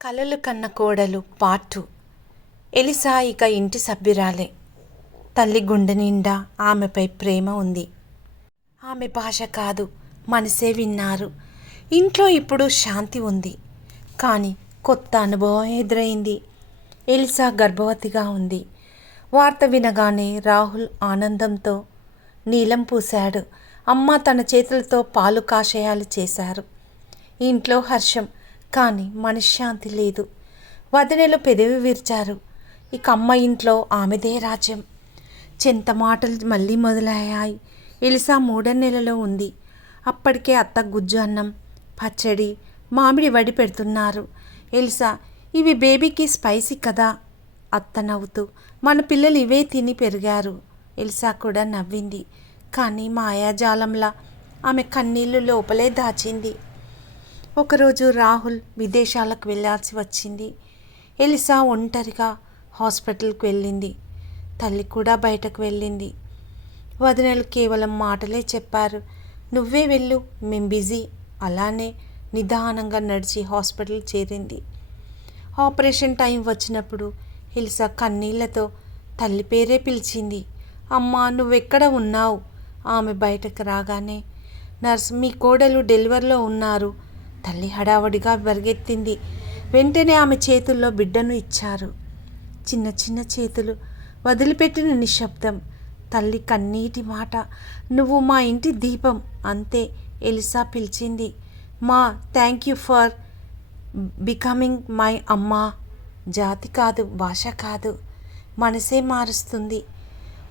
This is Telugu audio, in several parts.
కలలు కన్న కోడలు పాటు ఎలిసా ఇక ఇంటి సభ్యురాలే. తల్లి గుండె నిండా ఆమెపై ప్రేమ ఉంది. ఆమె భాష కాదు మనసే విన్నారు. ఇంట్లో ఇప్పుడు శాంతి ఉంది. కానీ కొత్త అనుభవం ఎదురైంది. ఎలిసా గర్భవతిగా ఉంది. వార్త వినగానే రాహుల్ ఆనందంతో నీలం పూశాడు. అమ్మ తన చేతులతో పాలు కాషాయాలు చేశారు. ఇంట్లో హర్షం కానీ మనశ్శాంతి లేదు. వదినలు పెదవి విరిచారు. ఇక అమ్మ ఇంట్లో ఆమెదే రాజ్యం. చెంత మాటలు మళ్ళీ మొదలయ్యాయి. ఇలిసా మూడో నెలలో ఉంది. అప్పటికే అత్త గుజ్జు అన్నం పచ్చడి మామిడి వడి పెడుతున్నారు. ఎలిసా ఇవి బేబీకి స్పైసీ కదా? అత్త నవ్వుతూ మన పిల్లలు ఇవే తిని పెరిగారు. ఎలిసా కూడా నవ్వింది. కానీ మాయాజాలంలా ఆమె కన్నీళ్ళు లోపలే దాచింది. ఒకరోజు రాహుల్ విదేశాలకు వెళ్ళాల్సి వచ్చింది. ఎలిసా ఒంటరిగా హాస్పిటల్కి వెళ్ళింది. తల్లి కూడా బయటకు వెళ్ళింది. వదినలు కేవలం మాటలే చెప్పారు. నువ్వే వెళ్ళు మేం బిజీ. అలానే నిదానంగా నడిచి హాస్పిటల్ చేరింది. ఆపరేషన్ టైం వచ్చినప్పుడు ఎలిసా కన్నీళ్ళతో తల్లి పేరే పిలిచింది. అమ్మా నువ్వెక్కడ ఉన్నావు? ఆమె బయటకు రాగానే. నర్స్ మీ కోడలు డెలివరీలో ఉన్నారు. తల్లి హడావడిగా పరిగెత్తింది. వెంటనే ఆమె చేతుల్లో బిడ్డను ఇచ్చారు. చిన్న చిన్న చేతులు వదిలిపెట్టిన నిశ్శబ్దం. తల్లి కన్నీటి మాట. నువ్వు మా ఇంటి దీపం అంతే ఎలిసా పిలిచింది. మా thank you for becoming my అమ్మా. జాతి కాదు భాష కాదు. మనసే మారుస్తుంది.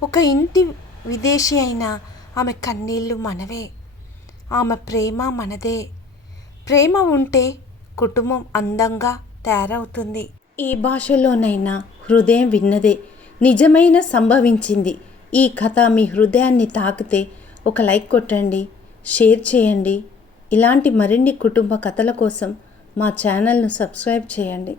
ఒక ఇంటి విదేశీ అయినా ఆమె కన్నీళ్ళు మనవే. ఆమె ప్రేమ మనదే. ప్రేమ ఉంటే కుటుంబం అందంగా తయారవుతుంది. ఏ భాషలోనైనా హృదయం విన్నదే నిజమైన సంభవించింది. ఈ కథ మీ హృదయాన్ని తాకితే ఒక లైక్ కొట్టండి షేర్ చేయండి. ఇలాంటి మరిన్ని కుటుంబ కథల కోసం మా ఛానల్ను సబ్స్క్రైబ్ చేయండి.